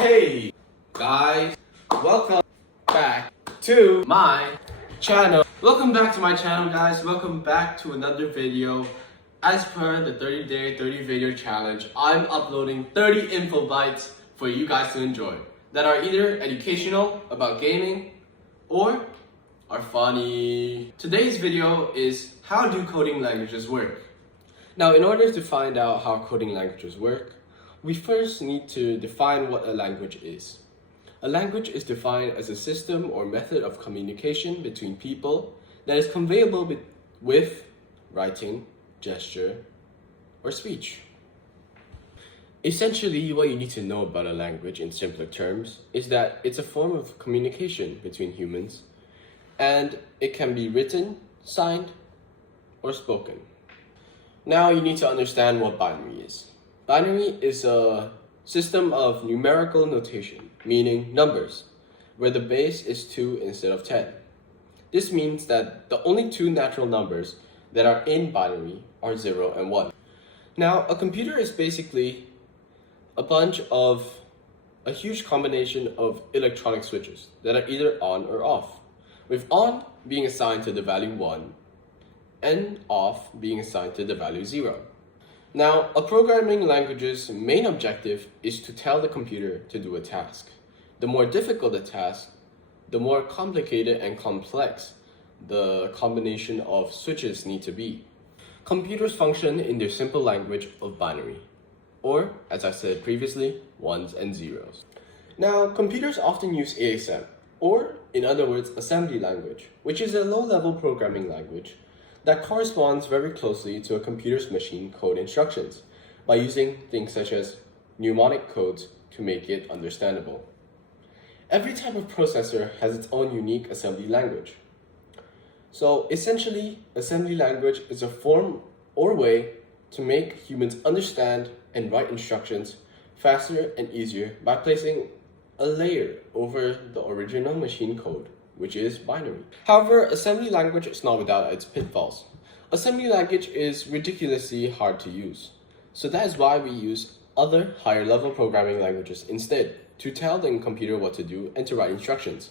Hey guys, welcome back to my channel. Welcome back to my channel, guys. Welcome back to another video. As per the 30-day 30 video challenge, I'm uploading 30 info bites for you guys to enjoy that are either educational about gaming or are funny. Today's video is how do coding languages work? Now, in order to find out how coding languages work, we first need to define what a language is. A language is defined as a system or method of communication between people that is conveyable with writing, gesture, or speech. Essentially, what you need to know about a language in simpler terms is that it's a form of communication between humans, and it can be written, signed, or spoken. Now you need to understand what binary is. Binary is a system of numerical notation, meaning numbers, where the base is 2 instead of 10. This means that the only two natural numbers that are in binary are 0 and 1. Now, a computer is basically a huge combination of electronic switches that are either on or off, with on being assigned to the value 1 and off being assigned to the value 0. Now, a programming language's main objective is to tell the computer to do a task. The more difficult the task, the more complicated and complex the combination of switches need to be. Computers function in their simple language of binary, or, as I said previously, ones and zeros. Now, computers often use ASM, or in other words, assembly language, which is a low-level programming language that corresponds very closely to a computer's machine code instructions by using things such as mnemonic codes to make it understandable. Every type of processor has its own unique assembly language. So essentially, assembly language is a form or way to make humans understand and write instructions faster and easier by placing a layer over the original machine code, which is binary. However, assembly language is not without its pitfalls. Assembly language is ridiculously hard to use. So that is why we use other higher level programming languages instead to tell the computer what to do and to write instructions,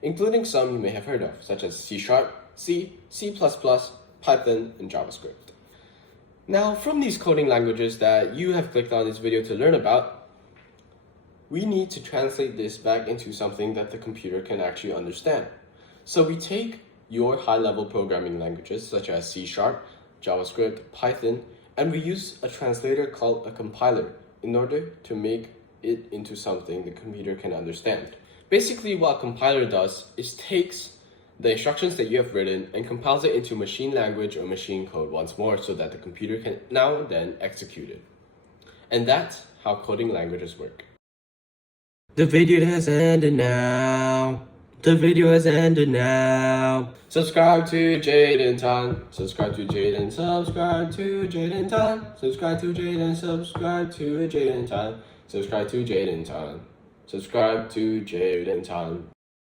including some you may have heard of, such as C#, C, C++, Python, and JavaScript. Now, from these coding languages that you have clicked on this video to learn about, we need to translate this back into something that the computer can actually understand. So we take your high-level programming languages such as C#, JavaScript, Python, and we use a translator called a compiler in order to make it into something the computer can understand. Basically, what a compiler does is takes the instructions that you have written and compiles it into machine language or machine code once more so that the computer can now and then execute it. And that's how coding languages work. The video has ended now. The video has ended now. Subscribe to Jaden Tan. Subscribe to Jaden. Subscribe to Jaden Tan. Subscribe to Jaden. Subscribe to Jaden Tan. Subscribe to Jaden Tan. Subscribe to Jaden Tan.